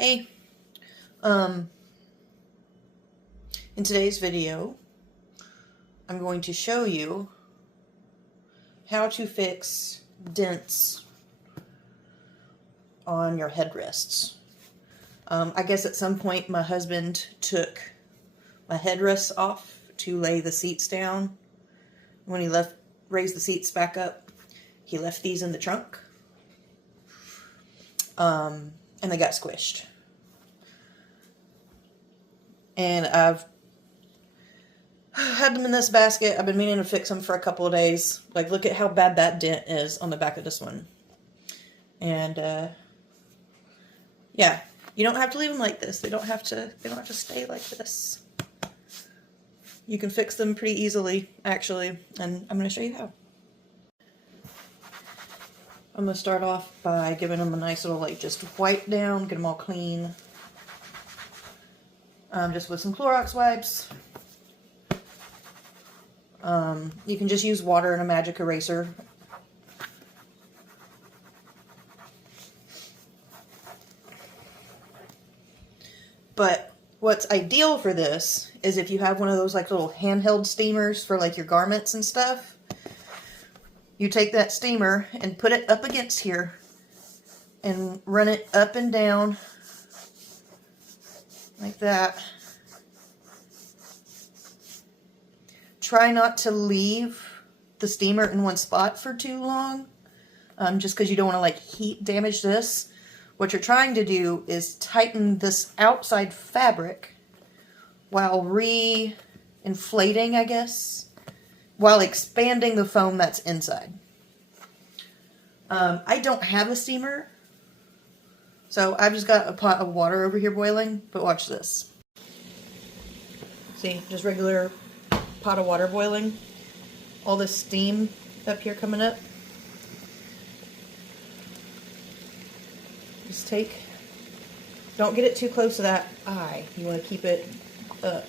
Hey, um, in today's video, I'm going to show you how to fix dents on your headrests. I guess at some point my husband took my headrests off to lay the seats down. When he raised the seats back up, he left these in the trunk, and they got squished. And I've had them in this basket. I've been meaning to fix them for a couple of days. Like, look at how bad that dent is on the back of this one. And, yeah, you don't have to leave them like this. They don't have to stay like this. You can fix them pretty easily, actually, and I'm going to show you how. I'm going to start off by giving them a nice little, just wipe down, get them all clean. Just with some Clorox wipes. You can just use water and a magic eraser. But what's ideal for this is if you have one of those little handheld steamers for your garments and stuff. You take that steamer and put it up against here and run it up and down like that. Try not to leave the steamer in one spot for too long, just because you don't want to heat damage this. What you're trying to do is tighten this outside fabric while re-inflating, I guess, while expanding the foam that's inside. I don't have a steamer, so I've just got a pot of water over here boiling, but watch this. See, just regular pot of water boiling. All this steam up here coming up. Just don't get it too close to that eye. You want to keep it up.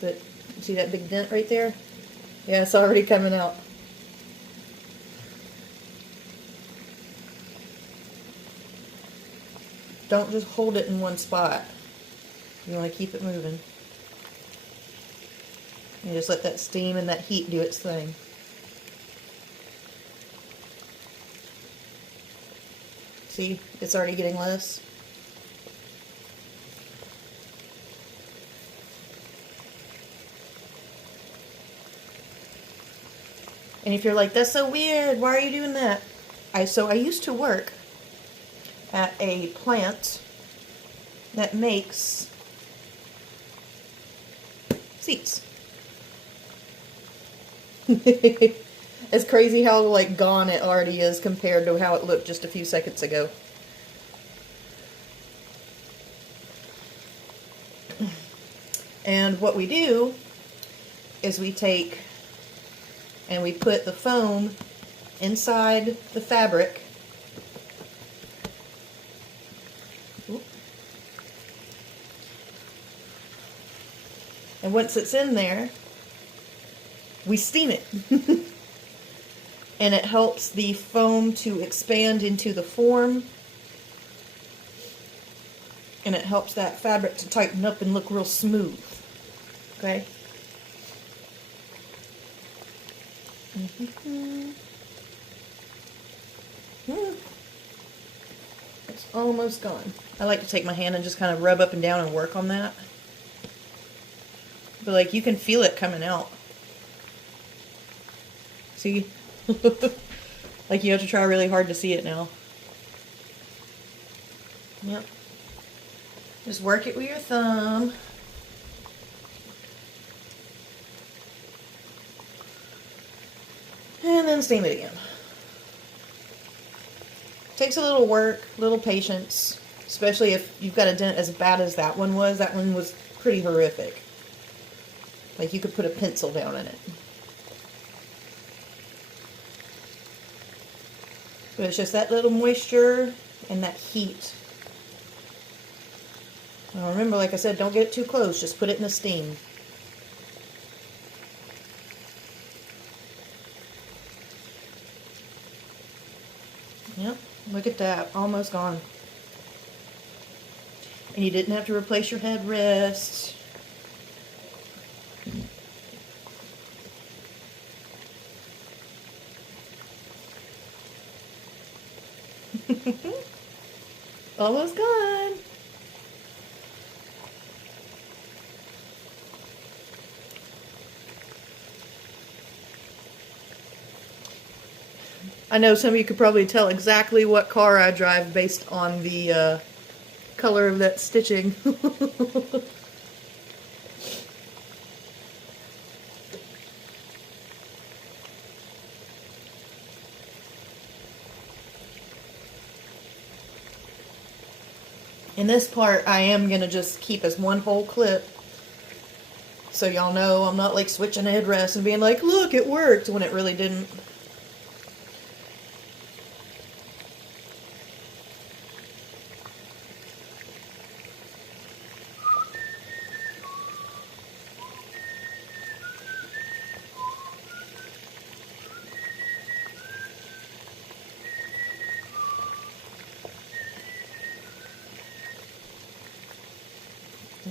But you see that big dent right there? Yeah, it's already coming out. Don't just hold it in one spot. You want to keep it moving. And just let that steam and that heat do its thing. See, it's already getting less. And if you're like, that's so weird, why are you doing that? I used to work at a plant that makes seats. It's crazy how gone it already is compared to how it looked just a few seconds ago. And what we do is we take and we put the foam inside the fabric. And once it's in there, we steam it. And it helps the foam to expand into the form. And it helps that fabric to tighten up and look real smooth. Okay? It's almost gone. I like to take my hand and just kind of rub up and down and work on that. But you can feel it coming out. See? You have to try really hard to see it now. Yep. Just work it with your thumb. And then steam it again. Takes a little work, a little patience, especially if you've got a dent as bad as that one was. That one was pretty horrific. You could put a pencil down in it. But it's just that little moisture and that heat. Now remember, like I said, don't get it too close. Just put it in the steam. Yep, look at that. Almost gone. And you didn't have to replace your headrest. Almost gone. I know some of you could probably tell exactly what car I drive based on the color of that stitching. In this part, I am going to just keep as one whole clip. So y'all know I'm not like switching a headrest and being like, look, it worked, when it really didn't.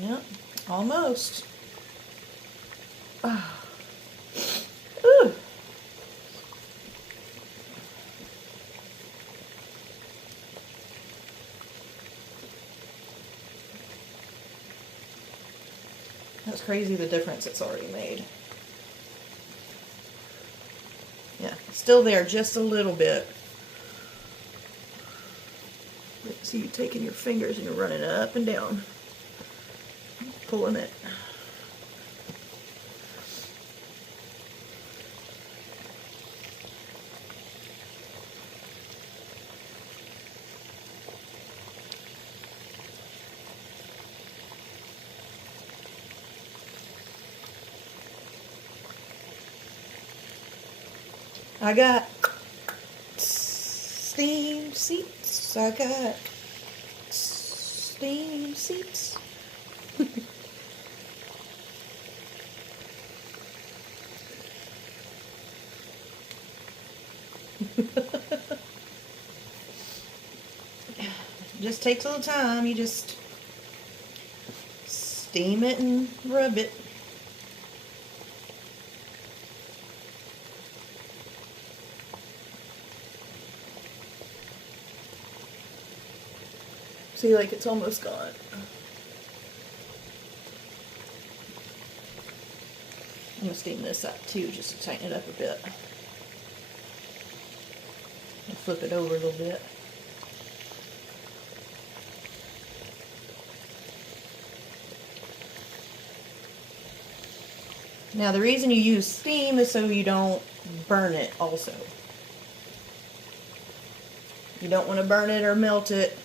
Yep, almost. Ooh. That's crazy the difference it's already made. Yeah, still there just a little bit. See you taking your fingers and you're running up and down, pulling it. I got steam seats. I got steam seats. Just takes a little time. You just steam it and rub it. See, like it's almost gone. I'm going to steam this up too, just to tighten it up a bit. And flip it over a little bit. Now the reason you use steam is so you don't burn it also. You don't want to burn it or melt it.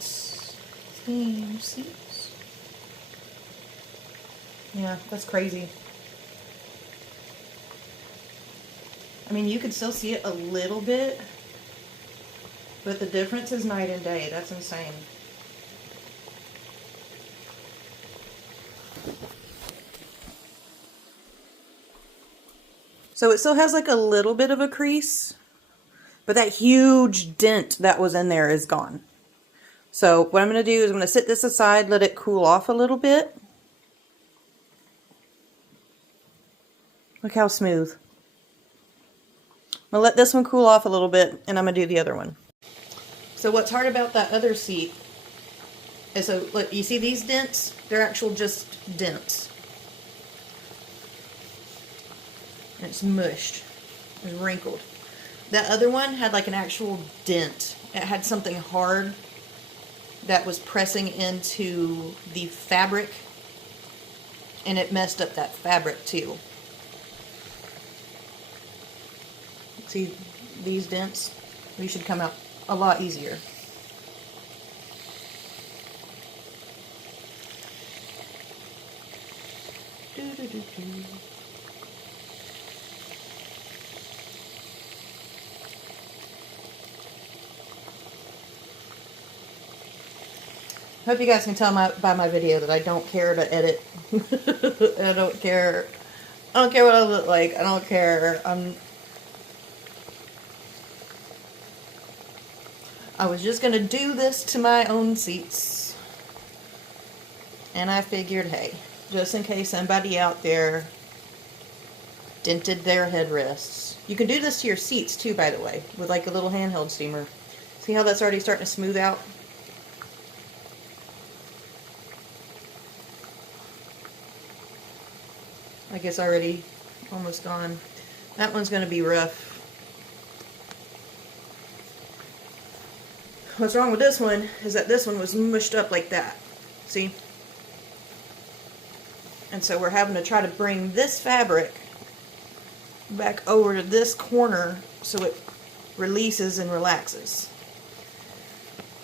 Steam seats. Yeah, that's crazy. I mean, you could still see it a little bit, but the difference is night and day. That's insane. So it still has like a little bit of a crease, but that huge dent that was in there is gone. So what I'm going to do is I'm going to set this aside, let it cool off a little bit. Look how smooth. I'm going to let this one cool off a little bit, and I'm going to do the other one. So what's hard about that other seat is, so look, you see these dents? They're actual just dents. And it's mushed. It's wrinkled. That other one had like an actual dent. It had something hard that was pressing into the fabric, and it messed up that fabric too. See these dents? These should come out a lot easier. I hope you guys can tell by my video that I don't care to edit. I don't care I don't care what I look like. I don't care. I was just going to do this to my own seats. And I figured, hey, just in case somebody out there dented their headrests. You can do this to your seats too, by the way, with like a little handheld steamer. See how that's already starting to smooth out? Like it's already almost gone. That one's going to be rough. What's wrong with this one is that this one was mushed up like that. See? And so we're having to try to bring this fabric back over to this corner so it releases and relaxes.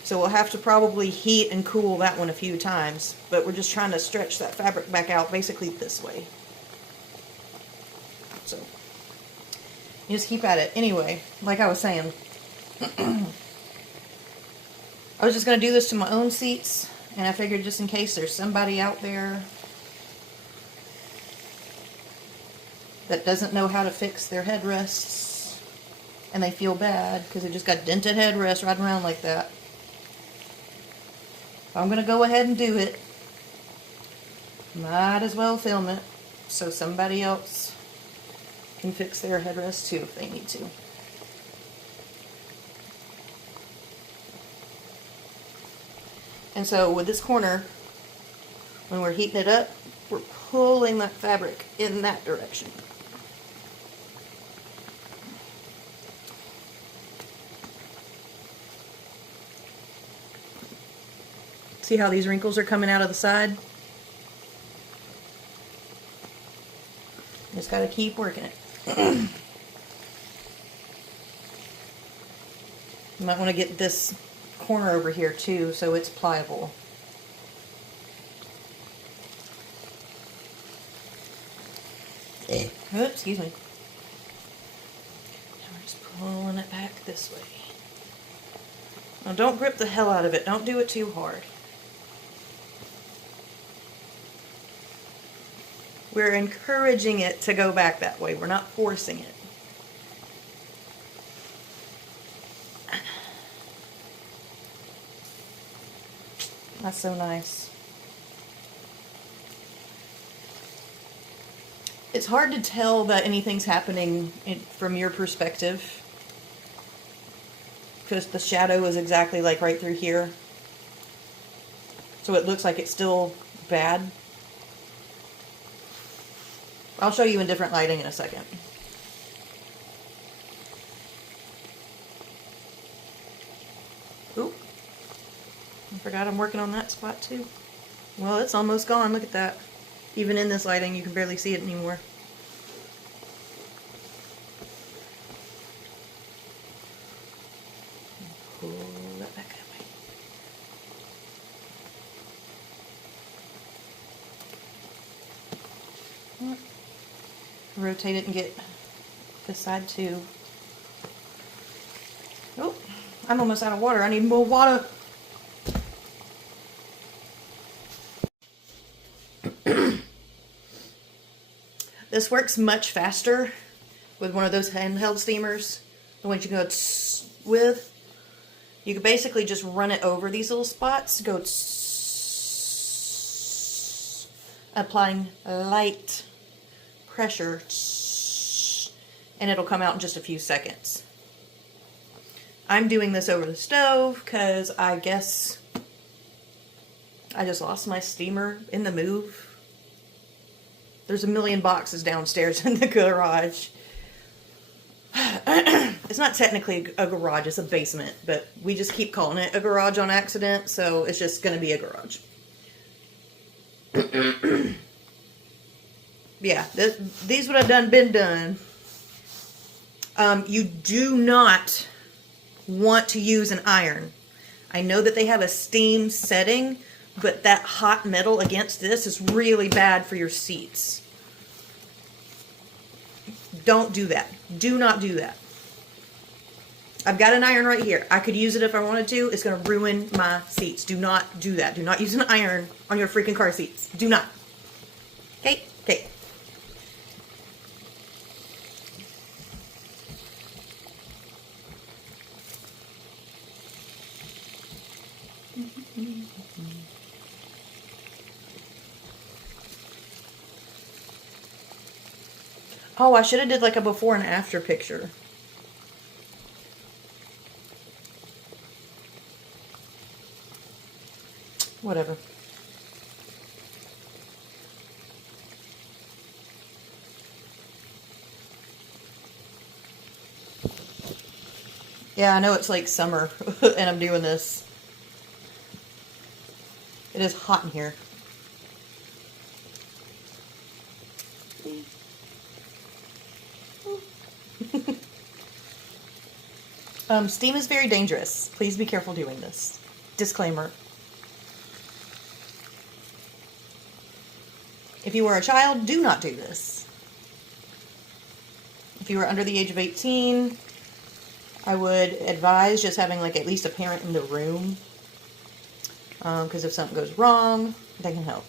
So we'll have to probably heat and cool that one a few times, but we're just trying to stretch that fabric back out basically this way. So you just keep at it. Anyway, like I was saying, I was just going to do this to my own seats, and I figured just in case there's somebody out there that doesn't know how to fix their headrests and they feel bad because they just got dented headrests riding around like that. I'm going to go ahead and do it. Might as well film it so somebody else can fix their headrests too if they need to. And so with this corner, when we're heating it up, we're pulling that fabric in that direction. See how these wrinkles are coming out of the side? Just gotta keep working it. You might want to get this corner over here too so it's pliable. Oops, excuse me. Now we're just pulling it back this way. Now don't grip the hell out of it. Don't do it too hard. We're encouraging it to go back that way. We're not forcing it. That's so nice. It's hard to tell that anything's happening from your perspective because the shadow is exactly like right through here. So it looks like it's still bad. I'll show you in different lighting in a second. Oop. I forgot I'm working on that spot too. Well, it's almost gone. Look at that. Even in this lighting, you can barely see it anymore. Pull that back that way. Rotate it and get this side too. Oh, I'm almost out of water. I need more water. This works much faster with one of those handheld steamers, the ones you go with. You can basically just run it over these little spots, go applying light pressure, and it'll come out in just a few seconds. I'm doing this over the stove because I guess I just lost my steamer in the move. There's a million boxes downstairs in the garage. It's not technically a garage, it's a basement, but we just keep calling it a garage on accident, so it's just going to be a garage. Yeah, these would have been done. You do not want to use an iron. I know that they have a steam setting, but that hot metal against this is really bad for your seats. Don't do that. Do not do that. I've got an iron right here. I could use it if I wanted to. It's going to ruin my seats. Do not do that. Do not use an iron on your freaking car seats. Do not. Okay? Okay. Oh, I should have did like a before and after picture. Whatever. Yeah, I know it's like summer and I'm doing this. It is hot in here. Steam is very dangerous. Please be careful doing this. Disclaimer. If you are a child, do not do this. If you are under the age of 18, I would advise just having like at least a parent in the room. Because if something goes wrong, they can help.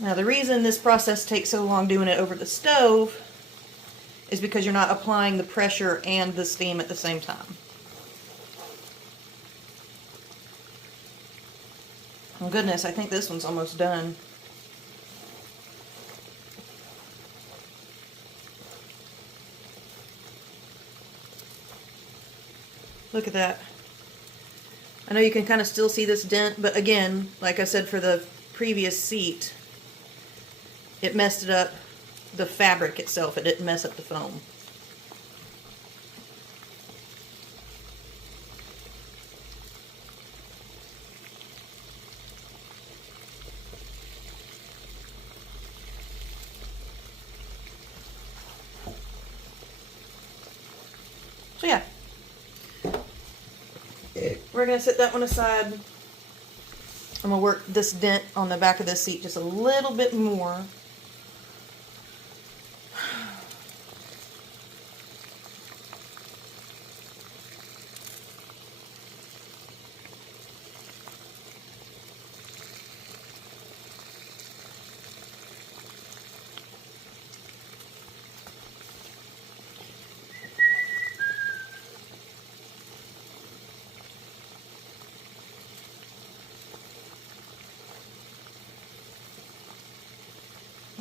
Now the reason this process takes so long doing it over the stove is because you're not applying the pressure and the steam at the same time. Oh goodness, I think this one's almost done. Look at that. I know you can kind of still see this dent, but again, like I said for the previous seat, it messed it up, the fabric itself. It didn't mess up the foam. So yeah, we're going to set that one aside. I'm going to work this dent on the back of this seat just a little bit more.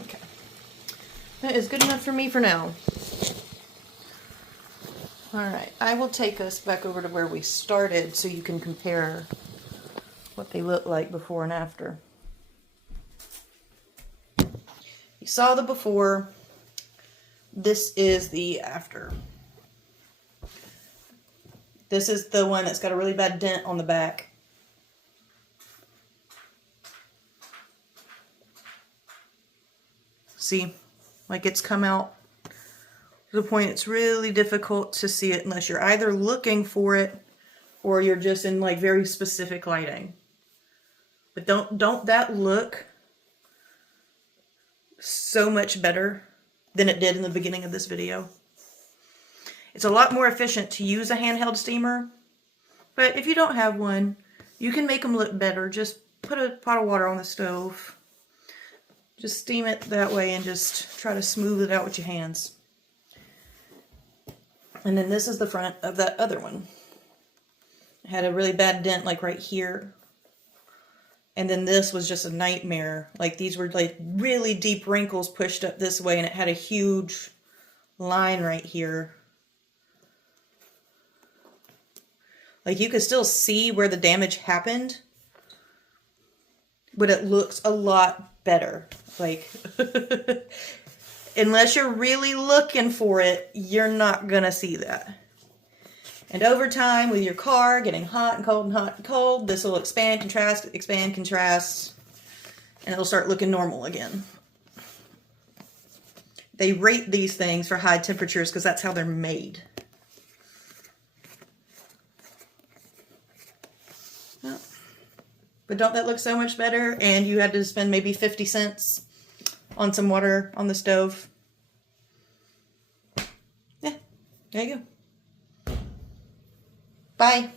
Okay. That is good enough for me for now. Alright, I will take us back over to where we started so you can compare what they look like before and after. You saw the before. This is the after. This is the one that's got a really bad dent on the back. See, like it's come out to the point it's really difficult to see it unless you're either looking for it or you're just in like very specific lighting. But don't that look so much better than it did in the beginning of this video? It's a lot more efficient to use a handheld steamer, but if you don't have one, you can make them look better. Just put a pot of water on the stove. Just steam it that way and just try to smooth it out with your hands. And then this is the front of that other one. It had a really bad dent like right here. And then this was just a nightmare. Like these were like really deep wrinkles pushed up this way, and it had a huge line right here. Like you could still see where the damage happened, but it looks a lot better. Like, unless you're really looking for it, you're not gonna see that. And over time, with your car getting hot and cold and hot and cold, this will expand, contrast, and it'll start looking normal again. They rate these things for high temperatures because that's how they're made. Well, but don't that look so much better? And you had to spend maybe 50 cents on some water on the stove. Yeah, there you go. Bye.